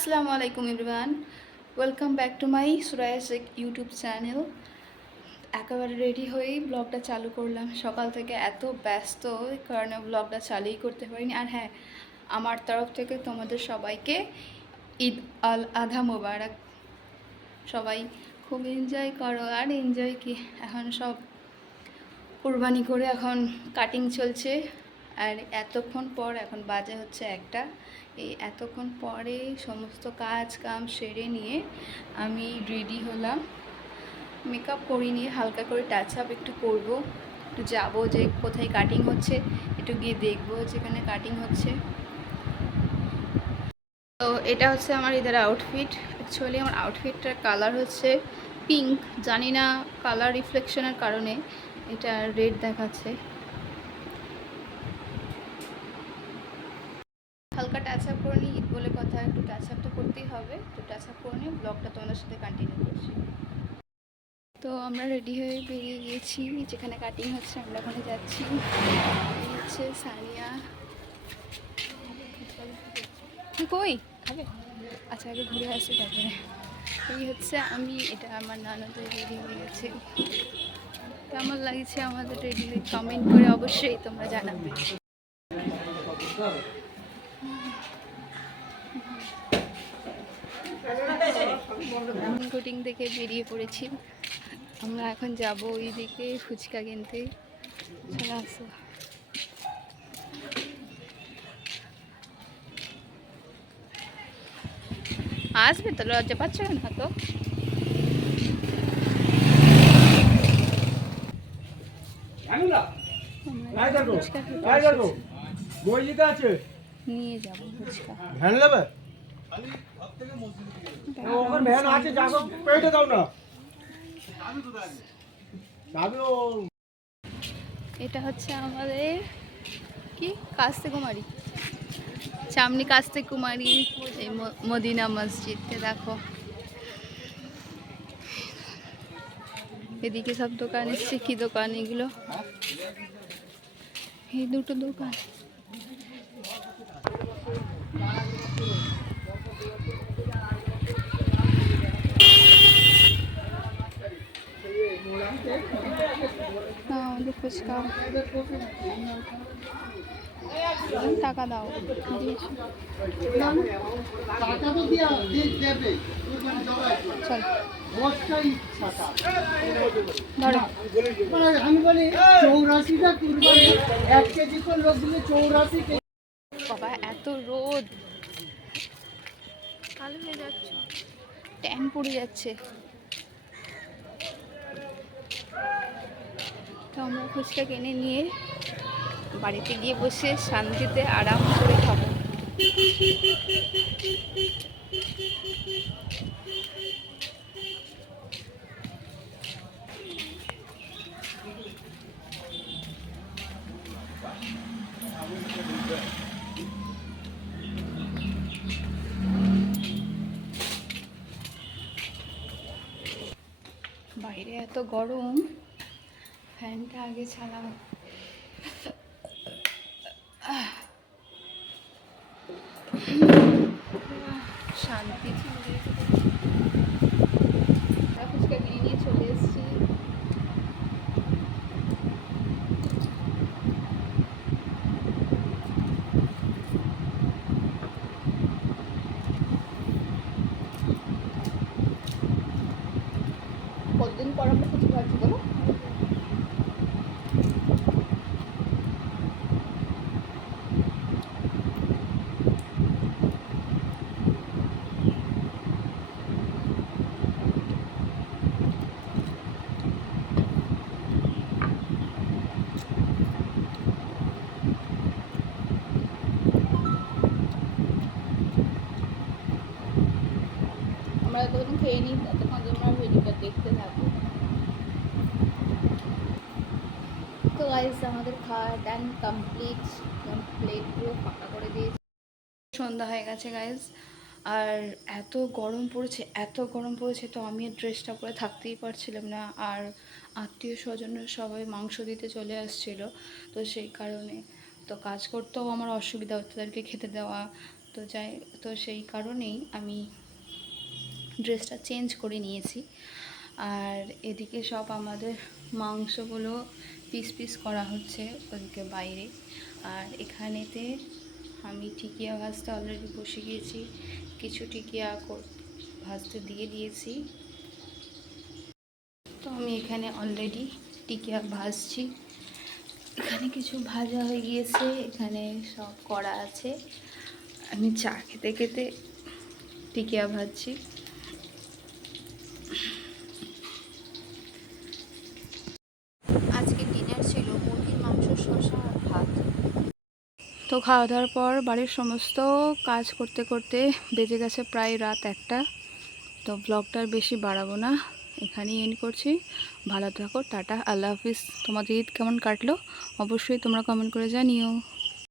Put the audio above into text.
আসসালামু আলাইকুম everyone. Welcome back to my Suraiya Sheikh YouTube channel একেবারে রেডি হয়েই ব্লগটা চালু করলাম। সকাল থেকে এত ব্যস্ত কারণে ব্লগটা চালুই করতে পারিনি। আর হ্যাঁ আমার তরফ থেকে তোমাদের সবাইকে ঈদ আল আধা মোবারক। সবাই খুব এনজয় করো। আর এনজয় কি? এখন সব কুরবানি করে এখন কাটিং চলছে। আর এতক্ষণ পর এখন বাজে হচ্ছে একটা। এই এতক্ষণ পরে সমস্ত কাজ কাম সেরে নিয়ে আমি রেডি হলাম। মেকআপ করিনি, হালকা করে টাচ আপ একটু করব। একটু যাব যে কোথায় কাটিং হচ্ছে, একটু গিয়ে দেখব যেখানে কাটিং হচ্ছে। তো এটা হচ্ছে আমার এদের আউটফিট অ্যাকচুয়ালি আমার আউটফিটটার কালার হচ্ছে পিঙ্ক জানি না কালার রিফ্লেকশনের কারণে এটা রেড দেখাচ্ছে। হালকা টাচ আপ করে নিই, ঈদ বলে কথা একটু টাচ আপ তো করতেই হবে। তো টাচ আপ করে নিয়ে ব্লগটা তোমাদের সাথে কন্টিনিউ করছি। তো আমরা রেডি হয়ে বেরিয়ে গিয়েছি, যেখানে কাটিং হচ্ছে আমরা ওখানে যাচ্ছি। হচ্ছে সানিয়া। কই? খাবে আচ্ছা আগে ঘুরে আসি তারপরে। এই হচ্ছে আমি, এটা আমার নানাদের রেডি হয়ে গেছে। কেমন লাগছে আমাদের রেডি হয়ে কমেন্ট করে অবশ্যই তোমরা জানাবে। শুটিং থেকে বেরিয়ে পড়েছি। আমরা এখন যাব ওই দিকে ফুচকা কিনতে। আসো। আসবে তো? লজ্জা পাচ্ছ না তো? নিয়ে যাব ফুচকা। ভ্যান নেবে? এটা হচ্ছে আমাদের কি? কাস্তে কুমারী সামনে কাস্তে কুমারী এই মদিনা মসজিদকে দেখো। এদিকে সব দোকান এসছে। কি দোকান এগুলো? এই দুটো দোকান। আমাদের ফুচকা। টাকা দাও। চল। আমি বলি চৌরাশিটা কুরবানি এক কেজি করে লোক দিলে চৌরাশি বাবা এত রোদ। কালো হয়ে যাচ্ছে। ট্যান পড়ে যাচ্ছে। তো আমরা ফুচকা কিনে নিয়ে বাড়িতে গিয়ে বসে শান্তিতে আরাম করে খাব। বাইরে এত গরম। ফ্যানটা আগে ছাড়া শান্তি আমরা ফুচকা কিনে নিয়ে চলে এসেছি কতদিন পর আমরা কিছু ভাবছি দেবো আমরা যতক্ষণ খেয়ে নিই তোমরা ভিডিওটা দেখতে থাকো তো গাইজ আমাদের খাওয়া ডান কমপ্লিট কমপ্লিট পুরো ফাঁকা করে দিয়েছি। সন্ধ্যা হয়ে গেছে গাইজ আর এত গরম পড়েছে, এত গরম পড়েছে, তো আমি ড্রেসটা পরে থাকতেই পারছিলাম না, আর আত্মীয় স্বজনরা সবাই মাংস দিতে চলে আসছিল, তো সেই কারণে তো কাজ করতেও আমার অসুবিধা হতো তাদেরকে খেতে দেওয়া, তো যাই, তো সেই কারণেই আমি ড্রেসটা চেঞ্জ করে নিয়েছি। আর এদিকে সব আমাদের মাংসগুলো পিস পিস করা হচ্ছে ওদিকে বাইরে। আর এখানেতে আমি টিকিয়া ভাজতে অলরেডি বসে গিয়েছি। কিছু টিকিয়া ভাজতে দিয়ে দিয়েছি। তো আমি এখানে অলরেডি টিকিয়া ভাজছি। এখানে কিছু ভাজা হয়ে গিয়েছে, এখানে সব করা আছে। আমি চা খেতে খেতে টিকিয়া ভাজছি। তো খাওয়া দাওয়ার পর বাড়ির সমস্ত কাজ করতে করতে বেজে গেছে প্রায় রাত একটা। তো ব্লগটার বেশি বাড়াবো না। এখানেই এন্ড করছি। ভালো থাকো, টাটা, আল্লাহ হাফিজ। তোমাদের ঈদ কেমন কাটলো? অবশ্যই তোমরা কমেন্ট করে জানিও।